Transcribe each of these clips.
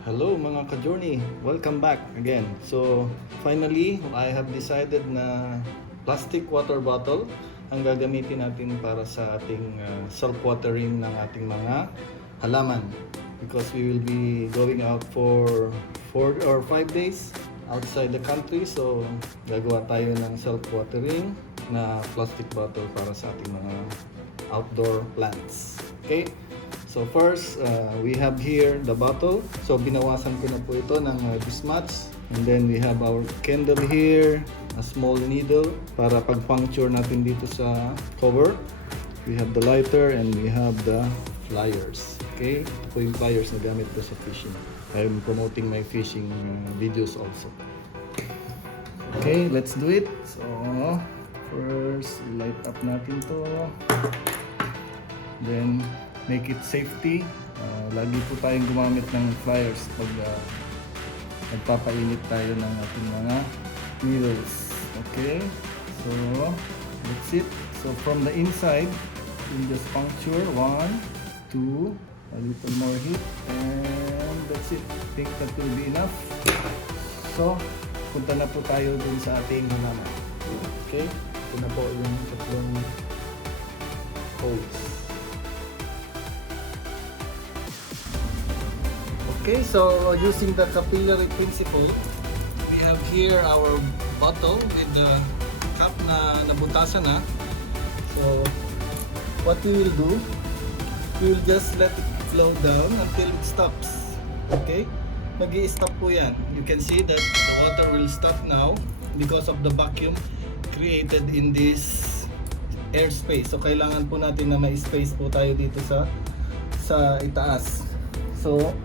Hello mga ka-journey, welcome back again. So finally, I have decided na plastic water bottle ang gagamitin natin para sa ating self-watering ng ating mga halaman. Because we will be going out for 4 or 5 days outside the country. So gagawa tayo ng self-watering na plastic bottle para sa ating mga outdoor plants. Okay? So first, we have here the bottle. So binawasan ko na po ito ng bismuth. And then we have our candle here, a small needle para pag-puncture natin dito sa cover. We have the lighter and we have the pliers. Okay, ito po yung pliers na gamit ko sa fishing. I'm promoting my fishing videos also. Okay, let's do it. So first, light up natin to. Then make it safety. Lagi po tayong gumamit ng pliers pag nagpapainit tayo ng ating mga needles. Okay, so that's it. So from the inside, you just puncture 1, 2, a little more heat, and that's it. I think that will be enough. So punta na po tayo dun sa ating halaman. Okay, ito na po yung tatlong holes. Okay, so using the capillary principle, we have here our bottle with the cap na nabutasan na. So what we will do, we will just let it flow down until it stops. Okay, mag-i-stop po yan. You can see that the water will stop now because of the vacuum created in this airspace. So kailangan po natin na may space po tayo dito sa itaas. So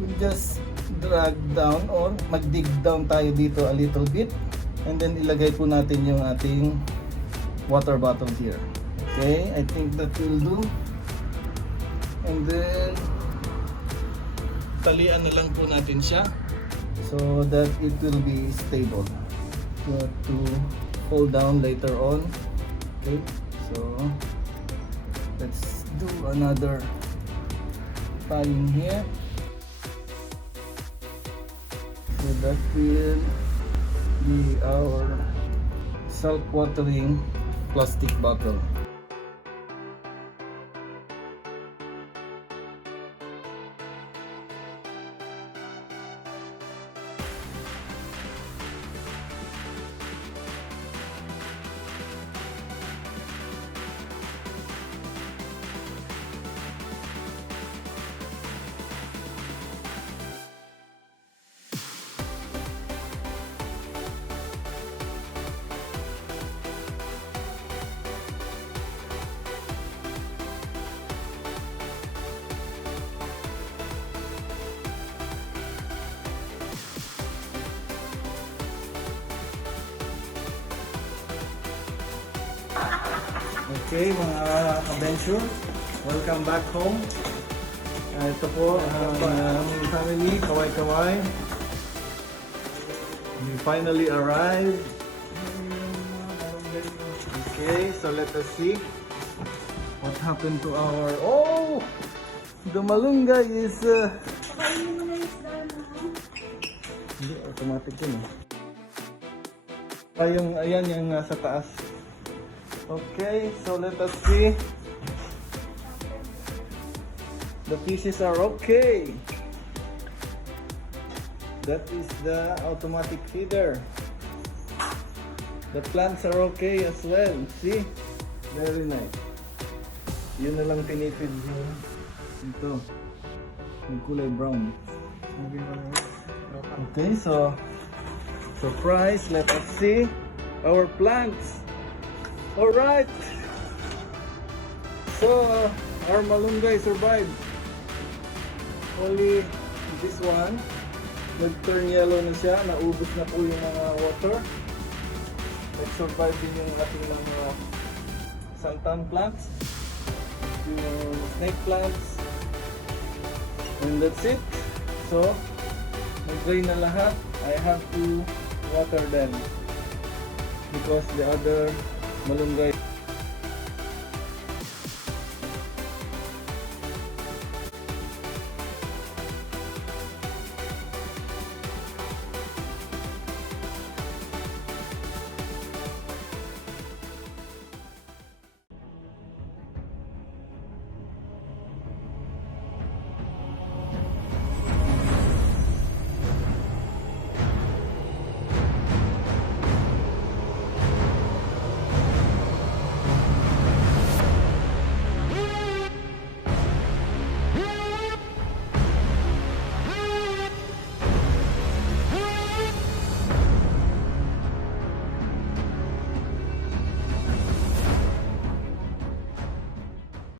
we'll just drag down or mag-dig down tayo dito a little bit, and then ilagay po natin yung ating water bottle here. Okay, I think that will do. And then talian na lang po natin siya so that it will be stable to hold down later on. Okay, so let's do another tying here. So that will be our self-watering plastic bottle. Okay mga adventure, welcome back home. Ito po ang aming family, kaway-kaway. We finally arrived. Okay, so let us see what happened to our... Oh! The malunggay is... Hindi, automatic yun eh. Ayan yung nasa taas. Okay, so let us see. The pieces are okay. That is the automatic feeder. The plants are okay as well. See? Very nice. Yun na lang tinipid yung ito. Yung kulay brown. Okay, so surprise, let us see our plants. Alright, so our malunggay survived. Only this one nag-turn yellow na siya, naubos na po yung mga water. Nag-survive din yung ating mga santan plants, yung snake plants, and that's it. So nag-dry na lahat. I have to water them because the other malunggay